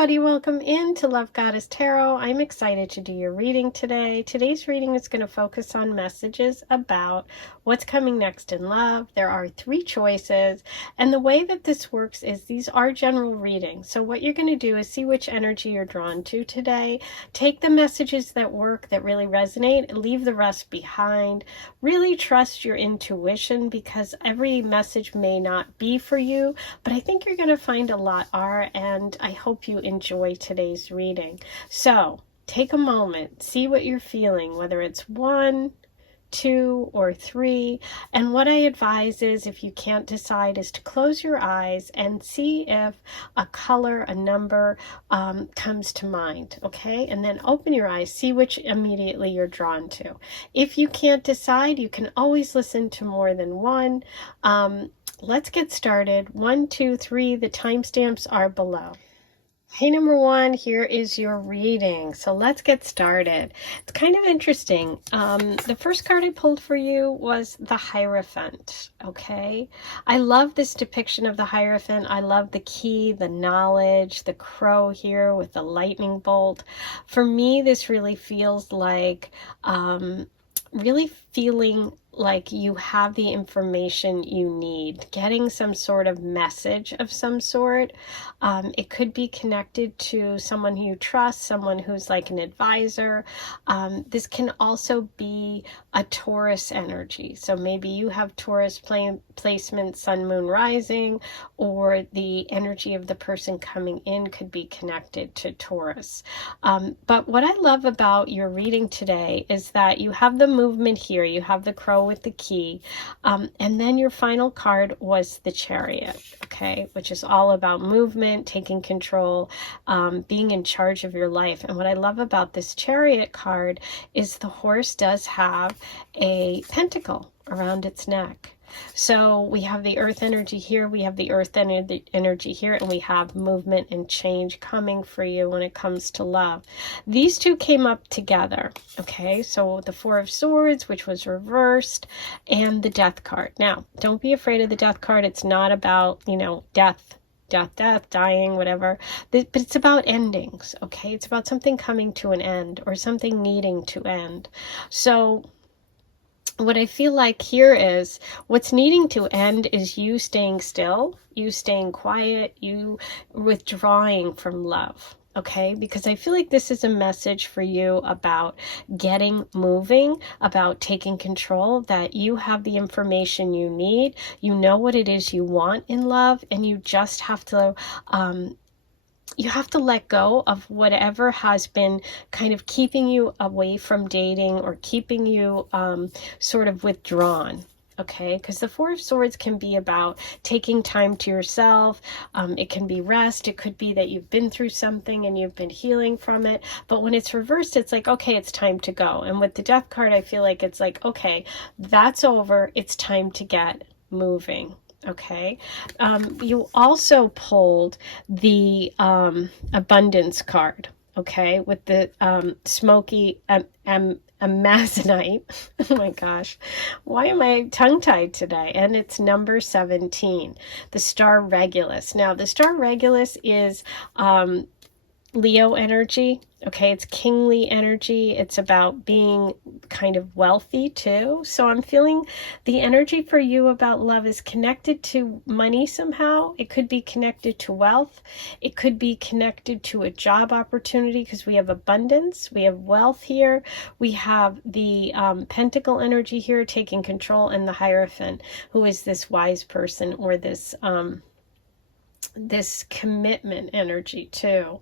everybody, welcome into Love Goddess Tarot. I'm excited to do your reading today. Today's reading is going to focus on messages about what's coming next in love. There are 3 choices, and the way that this works is these are general readings. So what you're going to do is see which energy you're drawn to today. Take the messages that work, that really resonate, leave the rest behind. Really trust your intuition, because every message may not be for you, but I think you're going to find a lot are, and I hope you enjoy today's reading. So take a moment, see what you're feeling, whether it's 1, 2, or 3. And what I advise is, if you can't decide, is to close your eyes and see if a color, a number comes to mind, okay? And then open your eyes, see which immediately you're drawn to. If you can't decide, you can always listen to more than one. Let's get started. 1, 2, 3. The timestamps are below. Hey, number 1, here is your reading. So let's get started. It's kind of interesting. The first card I pulled for you was the Hierophant, okay? I love this depiction of the Hierophant. I love the key, the knowledge, the crow here with the lightning bolt. For me, this really feels like, really feeling like you have the information you need, getting some sort of message of some sort. It could be connected to someone who you trust, someone who's like an advisor. This can also be a Taurus energy. So maybe you have Taurus placement, sun, moon, rising, or the energy of the person coming in could be connected to Taurus. But what I love about your reading today is that you have the movement here, you have the crow with the key, and then your final card was the Chariot, okay, which is all about movement, taking control, being in charge of your life. And what I love about this Chariot card is the horse does have a pentacle around its neck. So we have the earth energy here, we have the earth energy here, and we have movement and change coming for you when it comes to love. These 2 came up together, okay? So the 4 of Swords, which was reversed, and the Death card. Now, don't be afraid of the Death card. It's not about, death, dying, whatever, but it's about endings, okay? It's about something coming to an end or something needing to end. So what I feel like here is what's needing to end is you staying still, you staying quiet, you withdrawing from love, okay? Because I feel like this is a message for you about getting moving, about taking control, that you have the information you need, you know what it is you want in love, and you just have to let go of whatever has been kind of keeping you away from dating or keeping you sort of withdrawn. Okay, because the 4 of Swords can be about taking time to yourself. It can be rest. It could be that you've been through something and you've been healing from it. But when it's reversed, it's like, okay, it's time to go. And with the Death card, I feel like it's like, okay, that's over. It's time to get moving. Okay, you also pulled the Abundance card, okay, with the smoky Amazonite. Oh my gosh, why am I tongue-tied today? And it's number 17, the Star Regulus. Now, the Star Regulus is Leo energy, okay? It's kingly energy. It's about being kind of wealthy too. So I'm feeling the energy for you about love is connected to money somehow. It could be connected to wealth. It could be connected to a job opportunity, because we have abundance, we have wealth here, we have the pentacle energy here taking control, and the Hierophant, who is this wise person, or this commitment energy too.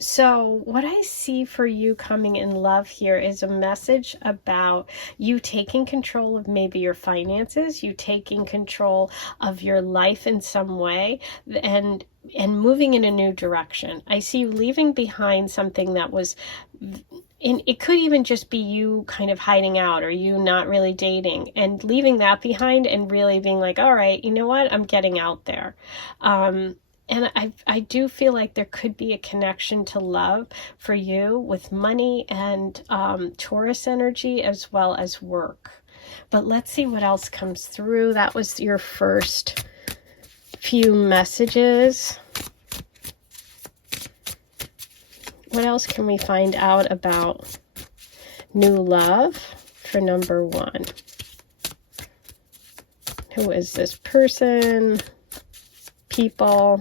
So what I see for you coming in love here is a message about you taking control of maybe your finances, you taking control of your life in some way, and moving in a new direction. I see you leaving behind something that was, and it could even just be you kind of hiding out, or you not really dating, and leaving that behind and really being like, all right, you know what, I'm getting out there. And I do feel like there could be a connection to love for you with money and Taurus energy, as well as work. But let's see what else comes through. That was your first few messages. What else can we find out about new love for number 1? Who is this person? People.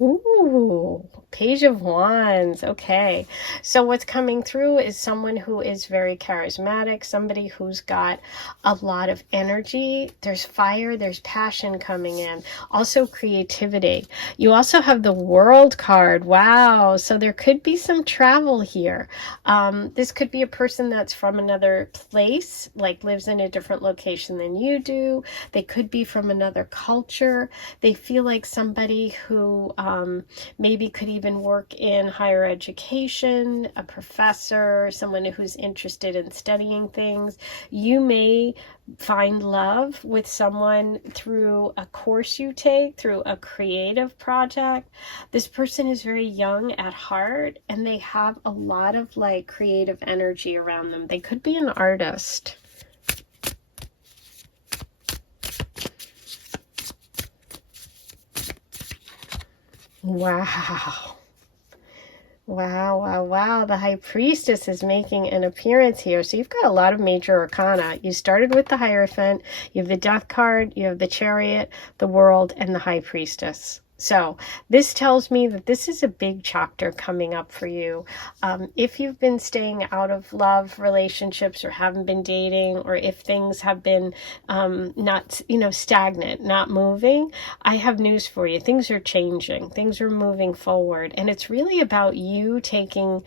Ooh, Page of Wands. Okay. So what's coming through is someone who is very charismatic, somebody who's got a lot of energy. There's fire, there's passion coming in. Also creativity. You also have the World card. Wow. So there could be some travel here. This could be a person that's from another place, like lives in a different location than you do. They could be from another culture. They feel like somebody who maybe could even work in higher education, a professor, someone who's interested in studying things. You may find love with someone through a course you take, through a creative project. This person is very young at heart and they have a lot of like creative energy around them. They could be an artist. Wow. Wow, wow, wow. The High Priestess is making an appearance here. So you've got a lot of major arcana. You started with the Hierophant, you have the Death card, you have the Chariot, the World, and the High Priestess. So this tells me that this is a big chapter coming up for you. If you've been staying out of love relationships or haven't been dating, or if things have been not, stagnant, not moving, I have news for you. Things are changing. Things are moving forward. And it's really about you taking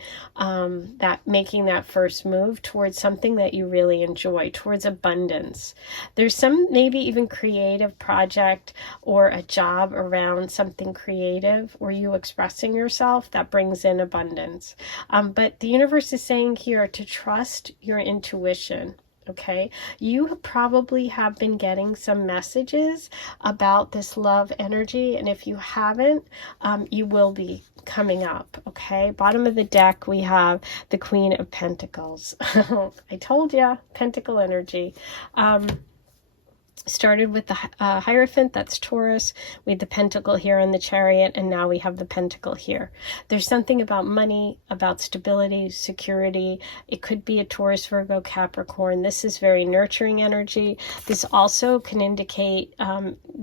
making that first move towards something that you really enjoy, towards abundance. There's some maybe even creative project or a job around something creative or you expressing yourself that brings in abundance. But the universe is saying here to trust your intuition. Okay, you probably have been getting some messages about this love energy, and if you haven't, you will be coming up. Okay, bottom of the deck we have the Queen of Pentacles. I told you, Pentacle energy. Started with the Hierophant, that's Taurus. We had the Pentacle here in the Chariot, and now we have the Pentacle here. There's something about money, about stability, security. It could be a Taurus, Virgo, Capricorn. This is very nurturing energy. This also can indicate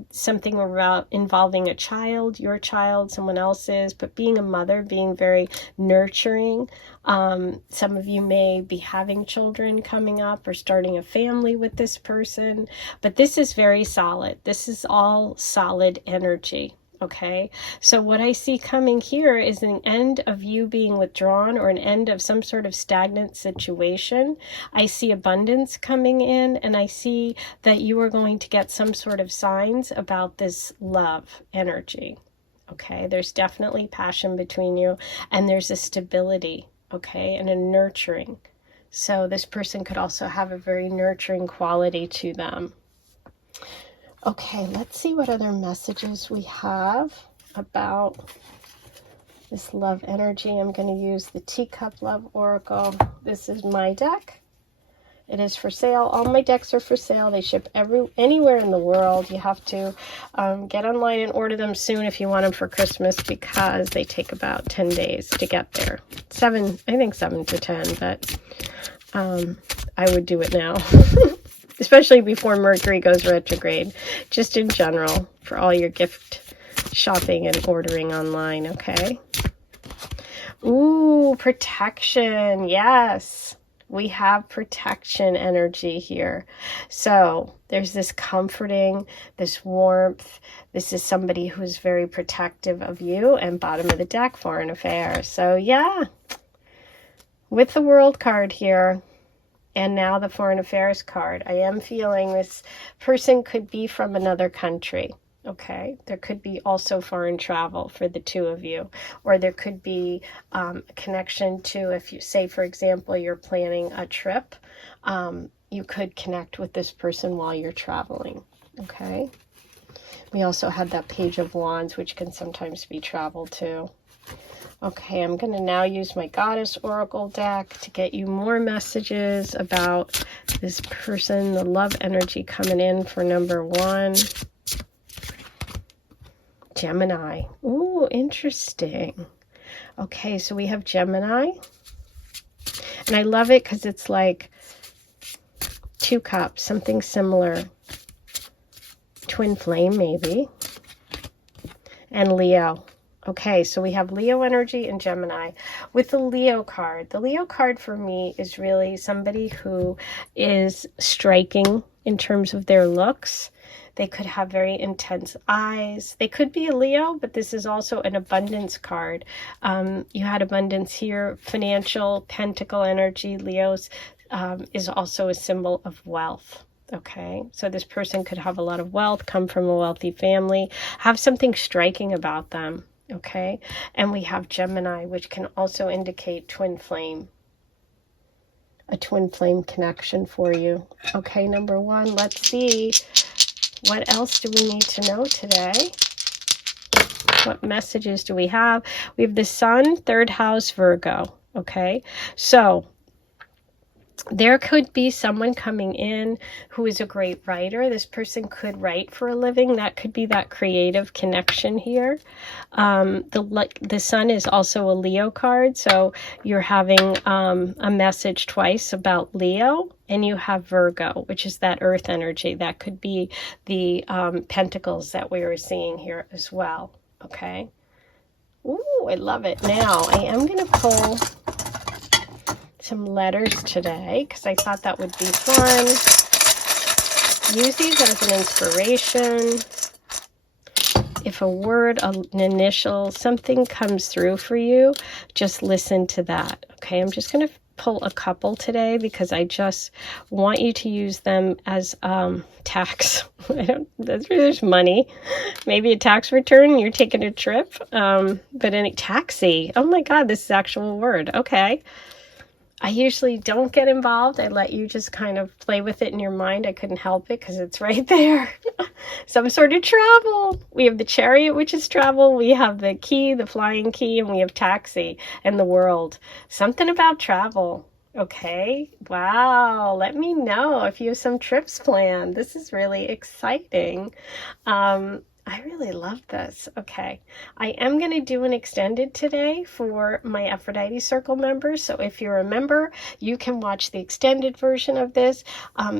something about involving a child, your child, someone else's, but being a mother, being very nurturing. Some of you may be having children coming up or starting a family with this person, but this is very solid. This is all solid energy. Okay, so what I see coming here is an end of you being withdrawn or an end of some sort of stagnant situation. I see abundance coming in, and I see that you are going to get some sort of signs about this love energy. Okay, there's definitely passion between you, and there's a stability. Okay, and a nurturing. So this person could also have a very nurturing quality to them. Okay, let's see what other messages we have about this love energy. I'm going to use the Teacup Love Oracle. This is my deck. It is for sale. All my decks are for sale. They ship anywhere in the world. You have to get online and order them soon if you want them for Christmas, because they take about 10 days to get there. I think 7 to 10, but I would do it now. Especially before Mercury goes retrograde. Just in general, for all your gift shopping and ordering online, okay? Ooh, protection. Yes. We have protection energy here. So there's this comforting, this warmth. This is somebody who's very protective of you. And bottom of the deck, foreign affairs. So yeah, with the World card here, and now the foreign affairs card, I am feeling this person could be from another country. Okay, there could be also foreign travel for the two of you, or there could be a connection to, if you say, for example, you're planning a trip, you could connect with this person while you're traveling. Okay, we also had that Page of Wands, which can sometimes be travel too. Okay, I'm going to now use my Goddess Oracle deck to get you more messages about this person, the love energy coming in for number 1. Gemini. Ooh, interesting. Okay, so we have Gemini. And I love it because it's like 2 cups, something similar. Twin flame, maybe. And Leo. Okay, so we have Leo energy and Gemini. With the Leo card for me is really somebody who is striking in terms of their looks. They could have very intense eyes. They could be a Leo, but this is also an abundance card. You had abundance here, financial, pentacle energy. Leo's is also a symbol of wealth. Okay, so this person could have a lot of wealth, come from a wealthy family, have something striking about them. Okay, and we have Gemini, which can also indicate twin flame. A twin flame connection for you. Okay, number 1, let's see. What else do we need to know today? What messages do we have? We have the Sun, 3rd house, Virgo. Okay, so there could be someone coming in who is a great writer. This person could write for a living. That could be that creative connection here. The Sun is also a Leo card, so you're having a message twice about Leo, and you have Virgo, which is that earth energy. That could be the pentacles that we were seeing here as well. Okay. Ooh, I love it. Now, I am going to pull some letters today because I thought that would be fun. Use these as an inspiration. If a word, an initial, something comes through for you, just listen to that. Okay, I'm just going to pull a couple today because I just want you to use them as tax. There's money. Maybe a tax return, you're taking a trip. But any taxi. Oh my God, this is actual word. Okay. I usually don't get involved. I let you just kind of play with it in your mind. I couldn't help it because it's right there. Some sort of travel. We have the Chariot, which is travel. We have the key, the flying key, and we have taxi and the world. Something about travel. Okay. Wow. Let me know if you have some trips planned. This is really exciting. I really love this. Okay, I am going to do an extended today for my Aphrodite Circle members. So if you're a member, you can watch the extended version of this.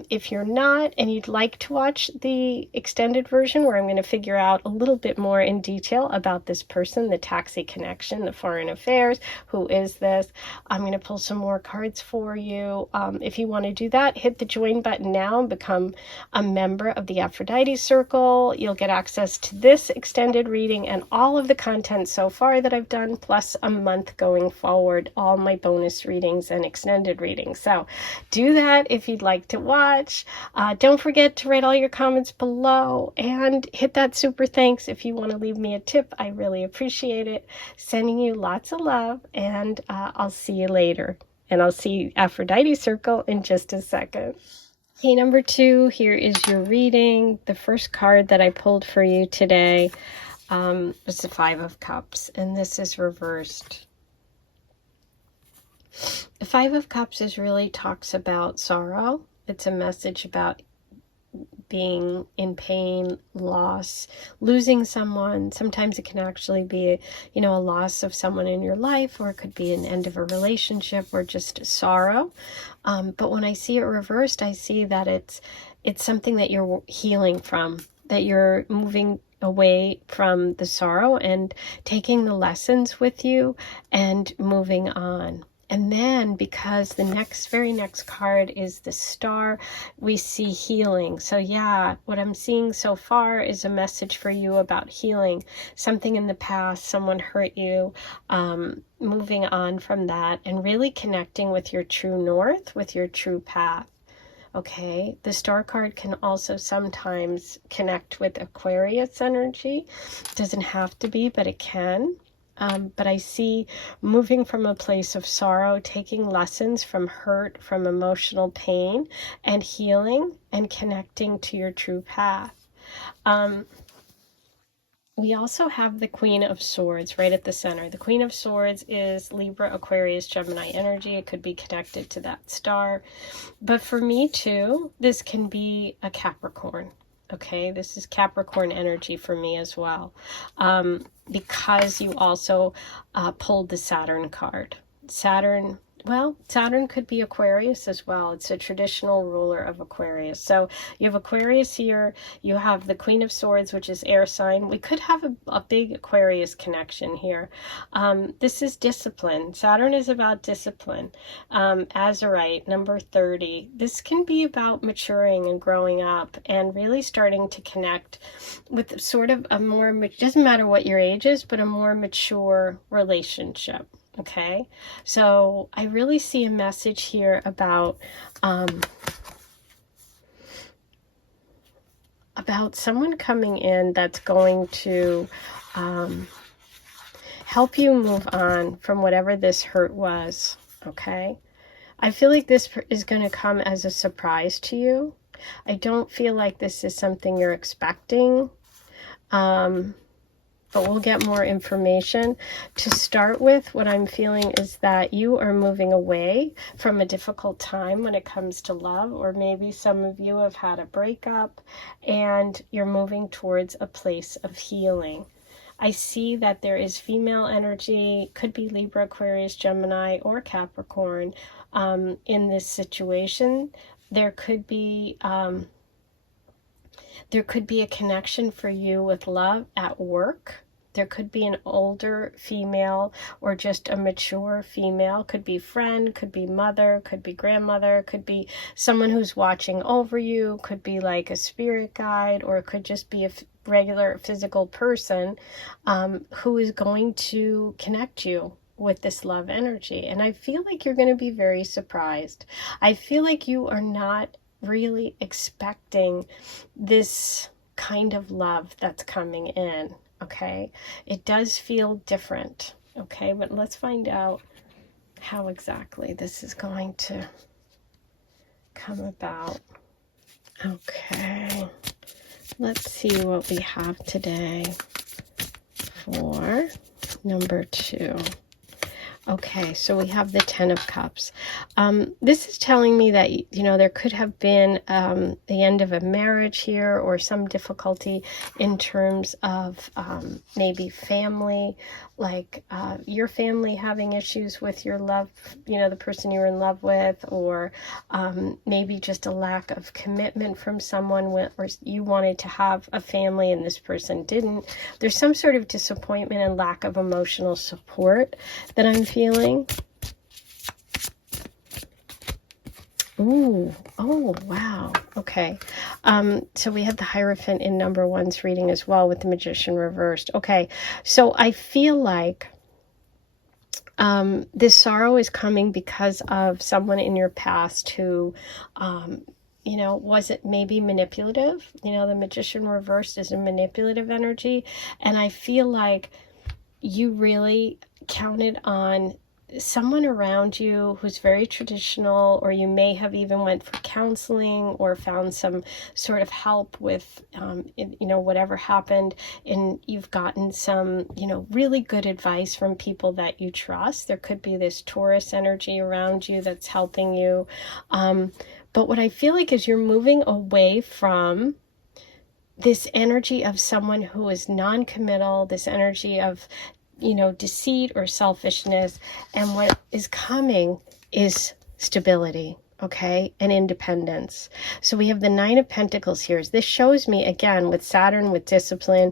If you're not and you'd like to watch the extended version where I'm going to figure out a little bit more in detail about this person, the taxi connection, the foreign affairs, who is this? I'm going to pull some more cards for you. If you want to do that, hit the join button now and become a member of the Aphrodite Circle. You'll get access to this extended reading and all of the content so far that I've done, plus a month going forward, all my bonus readings and extended readings. So do that if you'd like to watch. Don't forget to write all your comments below and hit that super thanks if you want to leave me a tip. I really appreciate it. Sending you lots of love, and I'll see you later. And I'll see Aphrodite Circle in just a second. Okay, number 2, here is your reading. The first card that I pulled for you today was the 5 of Cups, and this is reversed. The 5 of Cups really talks about sorrow. It's a message about being in pain, loss, losing someone. Sometimes it can actually be, a loss of someone in your life, or it could be an end of a relationship, or just sorrow. But when I see it reversed, I see that it's something that you're healing from, that you're moving away from the sorrow and taking the lessons with you and moving on. And then, because the very next card is the Star, we see healing. So yeah, what I'm seeing so far is a message for you about healing. Something in the past, someone hurt you, moving on from that and really connecting with your true north, with your true path. Okay, the Star card can also sometimes connect with Aquarius energy. It doesn't have to be, but it can. But I see moving from a place of sorrow, taking lessons from hurt, from emotional pain, and healing and connecting to your true path. We also have the Queen of Swords right at the center. The Queen of Swords is Libra, Aquarius, Gemini energy. It could be connected to that star. But for me too, this can be a Capricorn. Okay, this is Capricorn energy for me as well, because you also pulled the Saturn card. Saturn, well, Saturn could be Aquarius as well. It's a traditional ruler of Aquarius. So you have Aquarius here, you have the Queen of Swords, which is air sign. We could have a big Aquarius connection here. This is discipline. Saturn is about discipline. Azurite, number 30. This can be about maturing and growing up and really starting to connect with sort of a more, it doesn't matter what your age is, but a more mature relationship. Okay, so I really see a message here about someone coming in that's going to help you move on from whatever this hurt was. Okay, I feel like this is going to come as a surprise to you. I don't feel like this is something you're expecting. But we'll get more information. To start with, what I'm feeling is that you are moving away from a difficult time when it comes to love, or maybe some of you have had a breakup and you're moving towards a place of healing. I see that there is female energy, could be Libra, Aquarius, Gemini, or Capricorn in this situation. There could be a connection for you with love at work. There could be an older female or just a mature female. Could be friend, could be mother, could be grandmother, could be someone who's watching over you, could be like a spirit guide, or it could just be a regular physical person who is going to connect you with this love energy. And I feel like you're going to be very surprised. I feel like you are not really expecting this kind of love that's coming in. Okay, it does feel different. Okay, but let's find out how exactly this is going to come about. Okay, let's see what we have today for number 2. Okay, so we have the 10 of Cups. This is telling me that, you know, there could have been the end of a marriage here, or some difficulty in terms of maybe family, like your family having issues with your love, you know, the person you were in love with, or maybe just a lack of commitment from someone, or you wanted to have a family and this person didn't. There's some sort of disappointment and lack of emotional support that I'm feeling. Ooh, oh, wow. Okay. So we have the Hierophant in number 1's reading as well, with the Magician reversed. Okay. So I feel like this sorrow is coming because of someone in your past who, you know, was it maybe manipulative? You know, the Magician reversed is a manipulative energy. And I feel like you really counted on someone around you who's very traditional, or you may have even went for counseling or found some sort of help with, you know, whatever happened, and you've gotten some, you know, really good advice from people that you trust. There could be this Taurus energy around you that's helping you. But what I feel like is you're moving away from this energy of someone who is non-committal, this energy of, you know, deceit or selfishness, and what is coming is stability, okay, and independence. So we have the 9 of Pentacles here. This shows me, again, with Saturn, with discipline,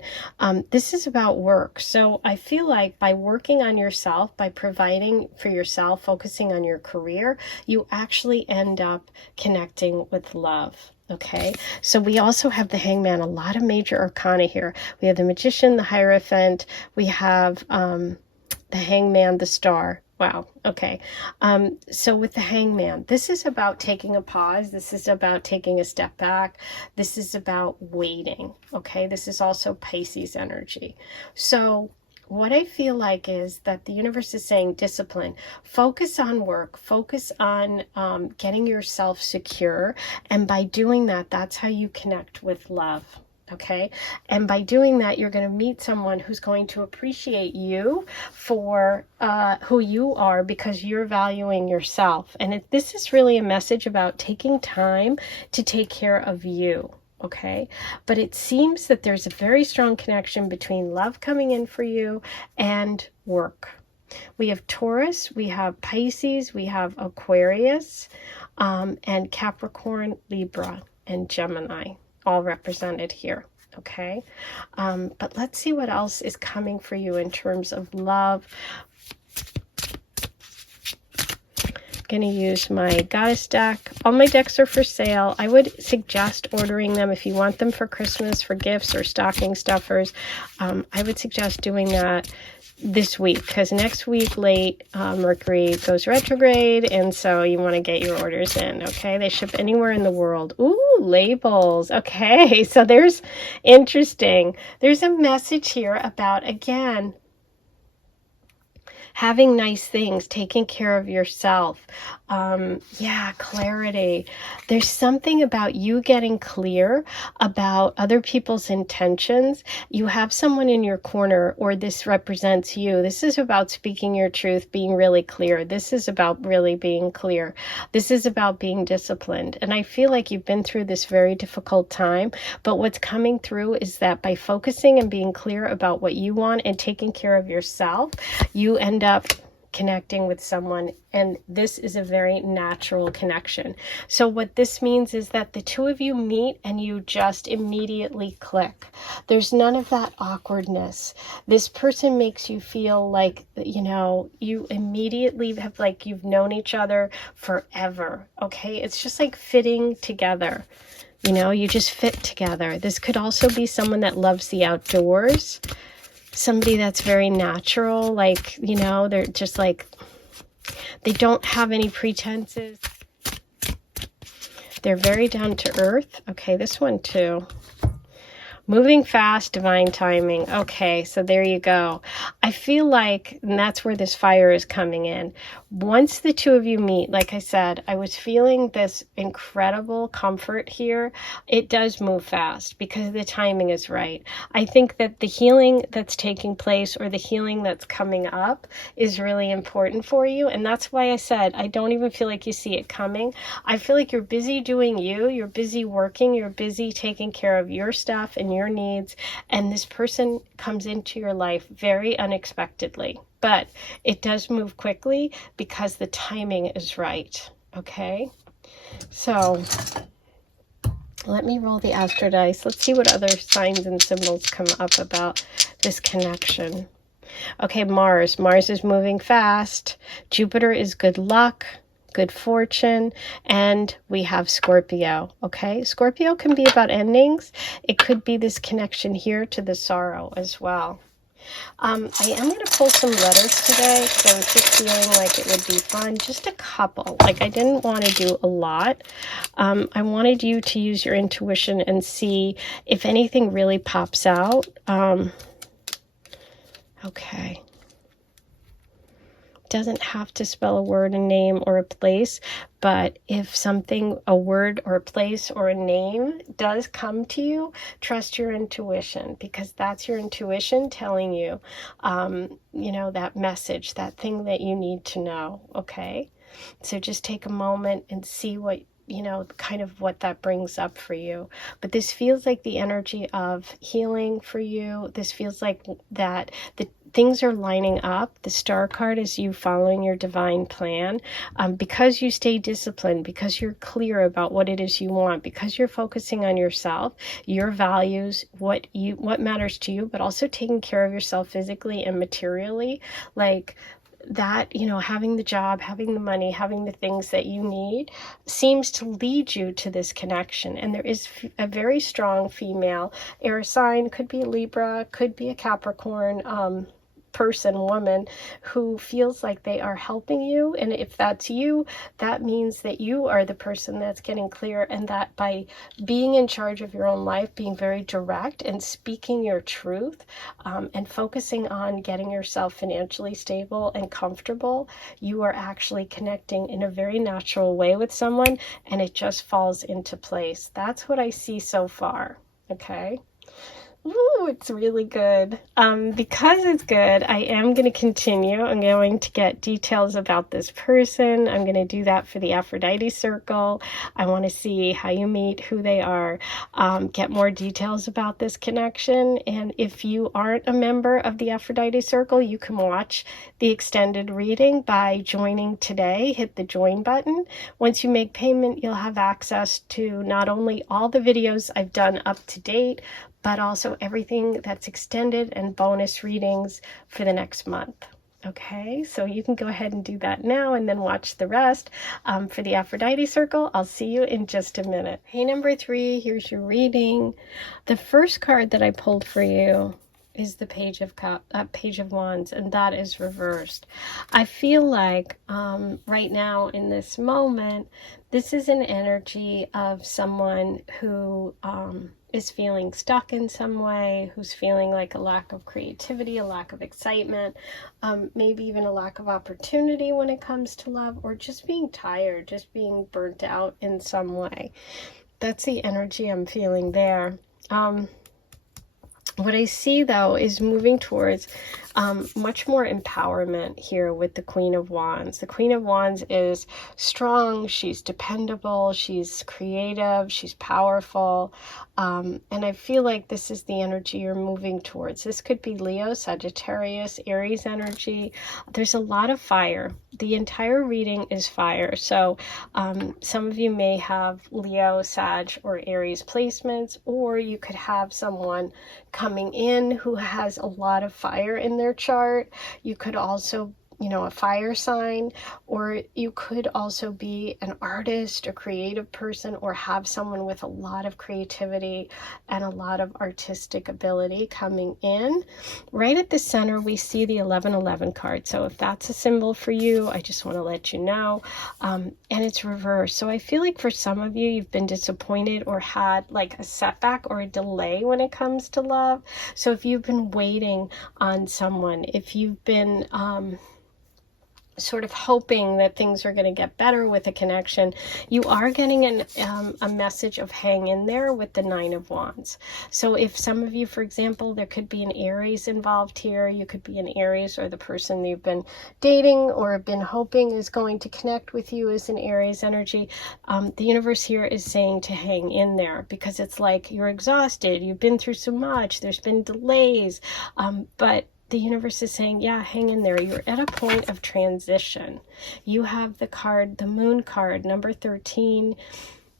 this is about work. So I feel like by working on yourself, by providing for yourself, focusing on your career, you actually end up connecting with love. Okay, so we also have the Hangman, a lot of major arcana here. We have the Magician, the Hierophant, we have the Hangman, the Star. Wow, okay. So with the Hangman, this is about taking a pause. This is about taking a step back. This is about waiting, okay? This is also Pisces energy. So what I feel like is that the universe is saying discipline, focus on work, focus on getting yourself secure. And by doing that, that's how you connect with love. Okay. And by doing that, you're going to meet someone who's going to appreciate you for who you are, because you're valuing yourself. And this is really a message about taking time to take care of you. okay? But it seems that there's a very strong connection between love coming in for you and work. We have Taurus, we have Pisces, we have Aquarius, and Capricorn, Libra, and Gemini, all represented here, okay? But let's see what else is coming for you in terms of love. I'm going to use my goddess deck. All my decks are for sale. I would suggest ordering them if you want them for Christmas, for gifts, or stocking stuffers. I would suggest doing that this week, because next week late Mercury goes retrograde, and so you want to get your orders in, okay? They ship anywhere in the world. Ooh, labels. Okay, so there's interesting. There's a message here about, again, having nice things, taking care of yourself. Yeah, clarity. There's something about you getting clear about other people's intentions. You have someone in your corner, or this represents you. This is about speaking your truth, being really clear. This is about really being clear. This is about being disciplined. And I feel like you've been through this very difficult time, but what's coming through is that by focusing and being clear about what you want and taking care of yourself, you end up connecting with someone, and this is a very natural connection. So what this means is that the two of you meet and you just immediately click. There's none of that awkwardness. This person makes you feel like, you know, you immediately have, like, you've known each other forever, okay? It's just like fitting together. You know, you just fit together. This could also be someone that loves the outdoors, somebody that's very natural, like, you know, they're just like, they don't have any pretenses. They're very down to earth. Okay, this one too. Moving fast, divine timing. Okay, so there you go. I feel like, and that's where this fire is coming in. Once the two of you meet, like I said, I was feeling this incredible comfort here. It does move fast because the timing is right. I think that the healing that's taking place, or the healing that's coming up, is really important for you. And that's why I said, I don't even feel like you see it coming. I feel like you're busy doing you. You're busy working. You're busy taking care of your stuff and your needs, and this person comes into your life very unexpectedly, but it does move quickly because the timing is right. Okay, so let me roll the astro dice. Let's see what other signs and symbols come up about this connection. Okay, Mars is moving fast. Jupiter is good luck, good fortune, and we have Scorpio. Okay, Scorpio can be about endings. It could be this connection here to the sorrow as well. I am going to pull some letters today because I was just feeling like it would be fun. Just a couple. Like, I didn't want to do a lot. I wanted you to use your intuition and see if anything really pops out. Okay. Doesn't have to spell a word, a name, or a place, but if something, a word or a place or a name does come to you, trust your intuition, because that's your intuition telling you, you know, that message, that thing that you need to know, okay? So just take a moment and see what, you know, kind of what that brings up for you. But this feels like the energy of healing for you. This feels like that the things are lining up. The star card is you following your divine plan, because you stay disciplined, because you're clear about what it is you want, because you're focusing on yourself, your values, what matters to you, but also taking care of yourself physically and materially, like that, you know, having the job, having the money, having the things that you need seems to lead you to this connection. And there is a very strong female air sign, could be a Libra, could be a Capricorn, person, woman, who feels like they are helping you. And if that's you, that means that you are the person that's getting clear, and that by being in charge of your own life, being very direct and speaking your truth, and focusing on getting yourself financially stable and comfortable, you are actually connecting in a very natural way with someone, and it just falls into place. That's what I see so far. Okay. Ooh, it's really good. Because it's good, I am going to continue. I'm going to get details about this person. I'm going to do that for the Aphrodite circle. I want to see how you meet, who they are, get more details about this connection. And if you aren't a member of the Aphrodite circle, you can watch the extended reading by joining today. Hit the join button. Once you make payment, you'll have access to not only all the videos I've done up to date, but also everything that's extended and bonus readings for the next month. Okay, so you can go ahead and do that now and then watch the rest. For the Aphrodite circle, I'll see you in just a minute. Hey, number 3, here's your reading. The first card that I pulled for you is the Page of Wands, and that is reversed. I feel like right now in this moment, this is an energy of someone who is feeling stuck in some way, who's feeling like a lack of creativity, a lack of excitement, maybe even a lack of opportunity when it comes to love, or just being tired, just being burnt out in some way. That's the energy I'm feeling there. What I see, though, is moving towards much more empowerment here with the Queen of Wands. The Queen of Wands is strong, she's dependable, she's creative, she's powerful, and I feel like this is the energy you're moving towards. This could be Leo, Sagittarius, Aries energy. There's a lot of fire. The entire reading is fire, so some of you may have Leo, Sag, or Aries placements, or you could have someone coming in who has a lot of fire in their chart. You could also, a fire sign, or you could also be an artist, a creative person, or have someone with a lot of creativity and a lot of artistic ability coming in. Right at the center, we see the 1111 card. So if that's a symbol for you, I just want to let you know. And it's reversed. So I feel like for some of you, you've been disappointed or had like a setback or a delay when it comes to love. So if you've been waiting on someone, if you've been sort of hoping that things are going to get better with a connection, you are getting a message of hang in there with the 9 of Wands. So if some of you, for example, there could be an Aries involved here, you could be an Aries, or the person you've been dating or have been hoping is going to connect with you is an Aries energy. The universe here is saying to hang in there, because it's like you're exhausted, you've been through so much, there's been delays, but the universe is saying, yeah, hang in there. You're at a point of transition. You have the card, the Moon card, number 13,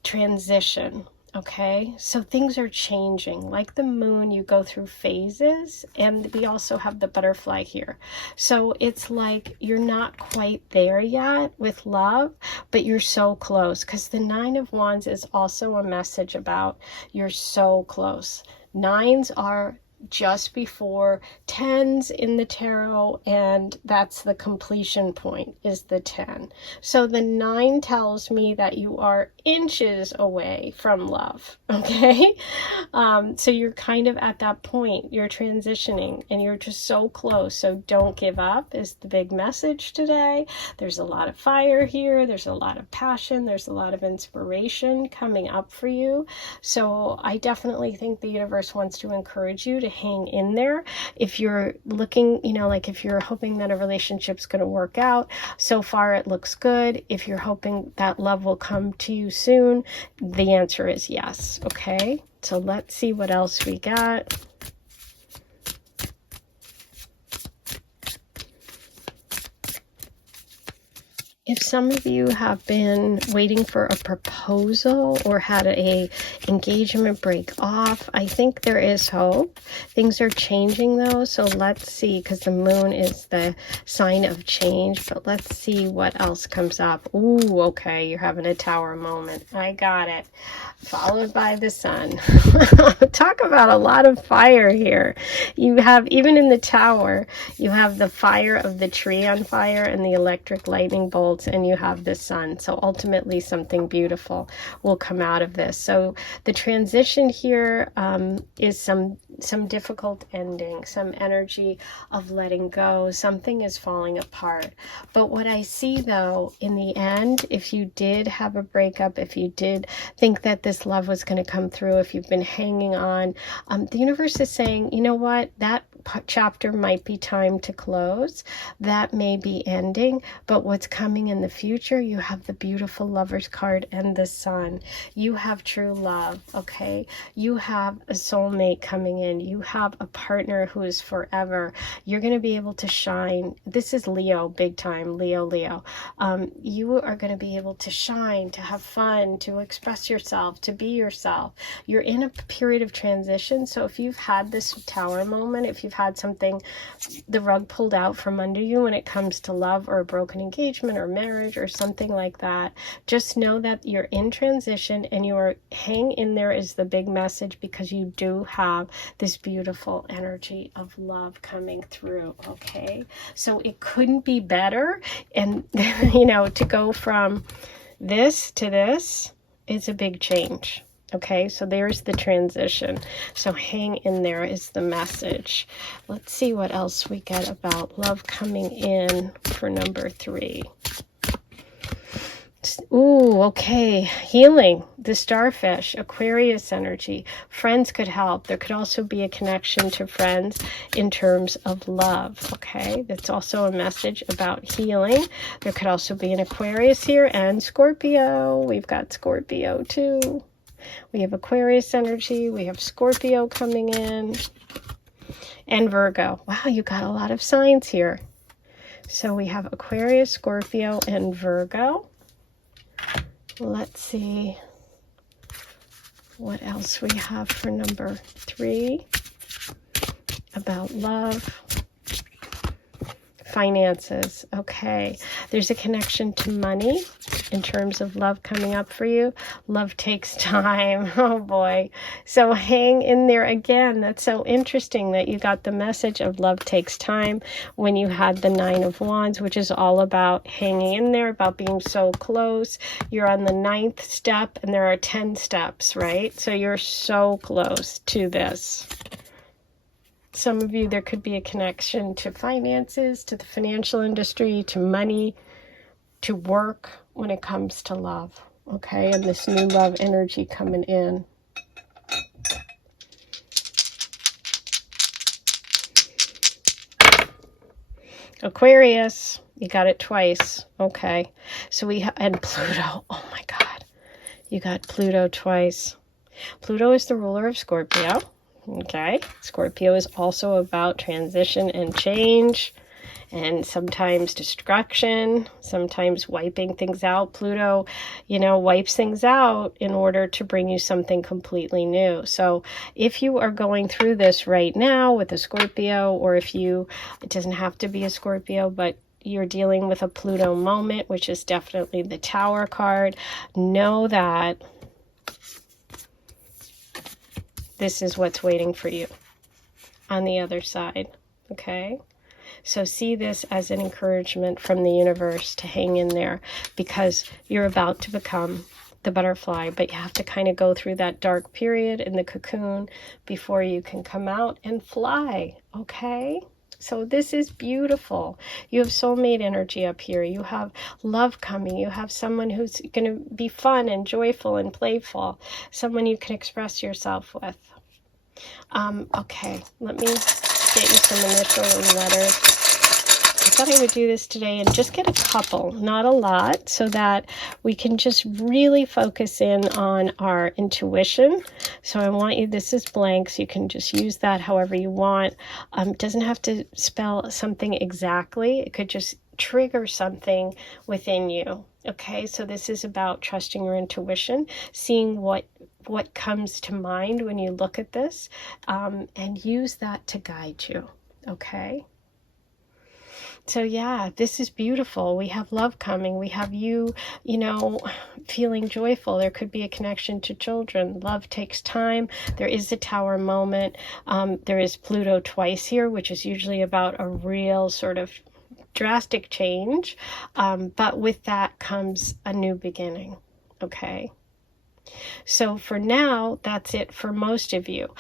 transition. Okay, so things are changing. Like the moon, you go through phases, and we also have the butterfly here. So it's like you're not quite there yet with love, but you're so close, because the 9 of Wands is also a message about you're so close. 9s are just before 10s in the tarot, and that's the completion point, is the 10. So the 9 tells me that you are inches away from love. Okay, so you're kind of at that point, you're transitioning, and you're just so close. So don't give up is the big message today. There's a lot of fire here, there's a lot of passion, there's a lot of inspiration coming up for you. So I definitely think the universe wants to encourage you to hang in there. If you're looking, like if you're hoping that a relationship's going to work out, so far it looks good. If you're hoping that love will come to you soon, the answer is yes. Okay, so let's see what else we got. If some of you have been waiting for a proposal or had a engagement break off, I think there is hope. Things are changing though, so let's see, because the moon is the sign of change, but let's see what else comes up. Ooh, okay, you're having a tower moment. I got it. Followed by the sun. Talk about a lot of fire here. You have, even in the tower, you have the fire of the tree on fire and the electric lightning bolt difficult, and you have the Sun. So ultimately something beautiful will come out of this. So the transition here is some difficult ending, some energy of letting go. Something is falling apart. But what I see, though, in the end, if you did have a breakup, if you did think that this love was going to come through, if you've been hanging on, the universe is saying, you know what, that chapter might be time to close. That may be ending, but what's coming in the future, you have the beautiful Lover's card and the Sun. You have true love, okay? You have a soulmate coming in. You have a partner who is forever. You're going to be able to shine. This is Leo, big time, Leo. You are going to be able to shine, to have fun, to express yourself, to be yourself. You're in a period of transition, so if you've had this Tower moment, if you've had something, the rug pulled out from under you when it comes to love or a broken engagement or marriage or something like that, just know that you're in transition, and you are, hang in there is the big message, because you do have this beautiful energy of love coming through, okay? So it couldn't be better, and you know, to go from this to this is a big change. Okay, so there's the transition. So hang in there is the message. Let's see what else we get about love coming in for number 3. Ooh, okay. Healing, the starfish, Aquarius energy. Friends could help. There could also be a connection to friends in terms of love, okay? That's also a message about healing. There could also be an Aquarius here, and Scorpio. We've got Scorpio too. We have Aquarius energy. We have Scorpio coming in. And Virgo. Wow, you got a lot of signs here. So we have Aquarius, Scorpio, and Virgo. Let's see what else we have for number 3 about love. Finances. Okay, there's a connection to money in terms of love coming up for you. Love takes time. Oh boy. So hang in there again. That's so interesting that you got the message of love takes time when you had the 9 of Wands, which is all about hanging in there, about being so close. You're on the 9th step, and there are 10 steps, right? So you're so close to this. Some of you, there could be a connection to finances, to the financial industry, to money, to work when it comes to love, okay? And this new love energy coming in. Aquarius, you got it twice, okay? So and Pluto, oh my God, you got Pluto twice. Pluto is the ruler of Scorpio. Okay, Scorpio is also about transition and change, and sometimes destruction, sometimes wiping things out. Pluto, you know, wipes things out in order to bring you something completely new. So if you are going through this right now with a Scorpio, or if you, it doesn't have to be a Scorpio, but you're dealing with a Pluto moment, which is definitely the Tower card, know that this is what's waiting for you on the other side, okay? So see this as an encouragement from the universe to hang in there, because you're about to become the butterfly, but you have to kind of go through that dark period in the cocoon before you can come out and fly, okay? So this is beautiful. You have soulmate energy up here. You have love coming. You have someone who's going to be fun and joyful and playful. Someone you can express yourself with. Okay, let me get you some initial letters. I thought I would do this today and just get a couple, not a lot, so that we can just really focus in on our intuition. So I want you, this is blank, so you can just use that however you want. It doesn't have to spell something exactly. It could just trigger something within you. Okay, so this is about trusting your intuition, seeing what comes to mind when you look at this, and use that to guide you. Okay. So yeah, this is beautiful. We have love coming. We have you know, feeling joyful. There could be a connection to children. Love takes time. There is a Tower moment. There is Pluto twice here, which is usually about a real sort of drastic change, but with that comes a new beginning. Okay. So for now, that's it for most of you.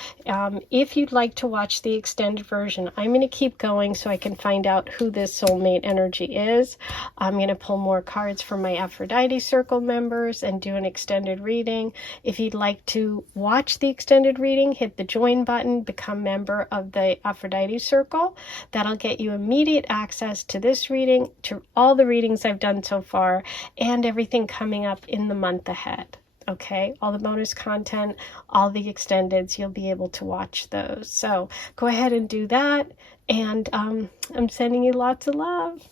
If you'd like to watch the extended version, I'm going to keep going so I can find out who this soulmate energy is. I'm going to pull more cards from my Aphrodite Circle members and do an extended reading. If you'd like to watch the extended reading, hit the join button, become member of the Aphrodite Circle. That'll get you immediate access to this reading, to all the readings I've done so far, and everything coming up in the month ahead. Okay, all the bonus content, all the extendeds, you'll be able to watch those. So go ahead and do that. And I'm sending you lots of love.